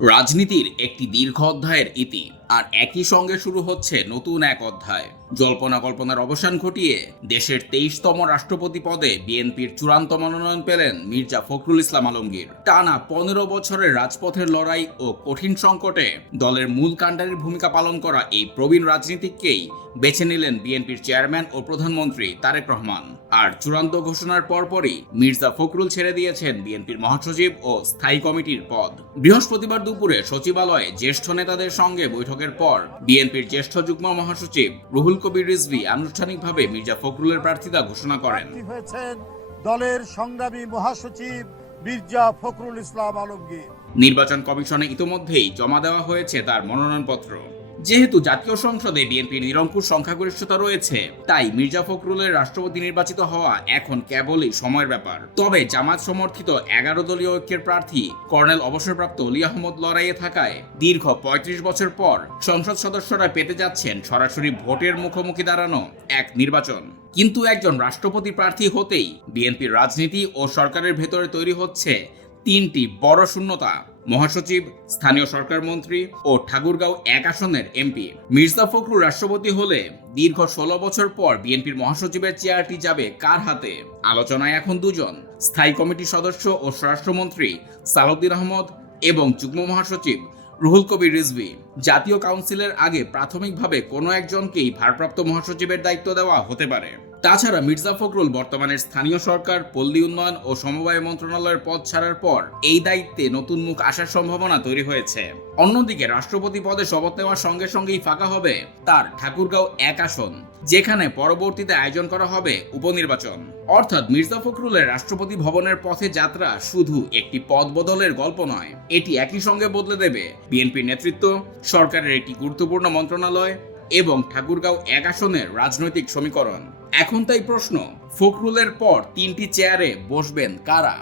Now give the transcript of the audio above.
রাজনীতির একটি দীর্ঘ অধ্যায়ের ইতি, আর একই সঙ্গে শুরু হচ্ছে নতুন এক অধ্যায়। জল্পনা কল্পনার অবসান ঘটিয়ে দেশের 23তম রাষ্ট্রপতি পদে বিএনপির চূড়ান্ত মনোনয়ন পেলেন মির্জা ফখরুল ইসলাম আলমগীর। টানা 15 বছরের রাজপথের লড়াই ও কঠিন সংকটে দলের মূল কাণ্ডারির ভূমিকা পালন করা এই প্রবীণ রাজনীতিককেই বেছে নিলেন বিএনপির চেয়ারম্যান ও প্রধানমন্ত্রী তারেক রহমান। আর চূড়ান্ত ঘোষণার পরপরই মির্জা ফখরুল ছেড়ে দিয়েছেন বিএনপির মহাসচিব ও স্থায়ী কমিটির পদ। বৃহস্পতিবার দুপুরে সচিবালয়ে জ্যেষ্ঠ নেতাদের সঙ্গে বৈঠকের পর বিএনপির জ্যেষ্ঠ যুগ্ম মহাসচিব রুহুল কবির রিজভী আনুষ্ঠানিকভাবে মির্জা ফখরুলের প্রার্থিতা ঘোষণা করেন। দলের সংগ্রামী মহাসচিব মির্জা ফখরুল ইসলাম আলমগীর। নির্বাচন কমিশনে ইতোমধ্যেই জমা দেওয়া হয়েছে তার মনোনয়নপত্র। যেহেতু জাতীয় সংসদে বিএনপির নিরঙ্কুশ সংখ্যাগরিষ্ঠতা রয়েছে, তাই মির্জা ফখরুলের রাষ্ট্রপতি নির্বাচিত হওয়া এখন কেবলই সময়ের ব্যাপার। তবে জামাত সমর্থিত 11 দলীয় ঐক্যের প্রার্থী কর্নেল অবসরপ্রাপ্ত অলি আহমদ লড়াইয়ে থাকায় দীর্ঘ 35 বছর পর সংসদ সদস্যরা পেতে যাচ্ছেন সরাসরি ভোটের মুখোমুখি দাঁড়ানো এক নির্বাচন। কিন্তু একজন রাষ্ট্রপতি প্রার্থী হতেই বিএনপির রাজনীতি ও সরকারের ভেতরে তৈরি হচ্ছে তিনটি বড় শূন্যতা: মহাসচিব, স্থানীয় সরকার মন্ত্রী ও ঠাকুরগাঁও 1 আসনের এমপি। মির্জা ফখরুল রাষ্ট্রপতি হলে দীর্ঘ 16 বছর পর বিএনপির মহাসচিবের চেয়ারটি যাবে কার হাতে? আলোচনায় এখন দুজন: স্থায়ী কমিটির সদস্য ও স্বরাষ্ট্রমন্ত্রী সালাউদ্দিন আহমদ এবং যুগ্ম মহাসচিব রুহুল কবির রিজভী। জাতীয় কাউন্সিলের আগে প্রাথমিকভাবে কোনো একজনকেই ভারপ্রাপ্ত মহাসচিবের দায়িত্ব দেওয়া হতে পারে। তাছাড়া মির্জা ফখরুল বর্তমানে স্থানীয় সরকার, পল্লী উন্নয়ন ও সমবায় মন্ত্রণালয়ের পদ ছাড়ার পর এই দায়িত্বে নতুন মুখ আসার সম্ভাবনা তৈরি হয়েছে। অন্যদিকে রাষ্ট্রপতি পদে শপথ নেওয়ার সঙ্গে সঙ্গেই ফাঁকা হবে তার ঠাকুরগাঁও 1 আসন, যেখানে পরবর্তীতে আয়োজন করা হবে উপনির্বাচন। অর্থাৎ মির্জা ফখরুলের রাষ্ট্রপতি ভবনের পথে যাত্রা শুধু একটি পদ বদলের গল্প নয়, এটি একই সঙ্গে বদলে দেবে বিএনপির নেতৃত্ব, সরকারের একটি গুরুত্বপূর্ণ মন্ত্রণালয় এবং ঠাকুরগাঁও 1 আসনের রাজনৈতিক সমীকরণ। এখন তাই প্রশ্ন, ফখরুলের পর 3টি চেয়ারে বসবেন কারা?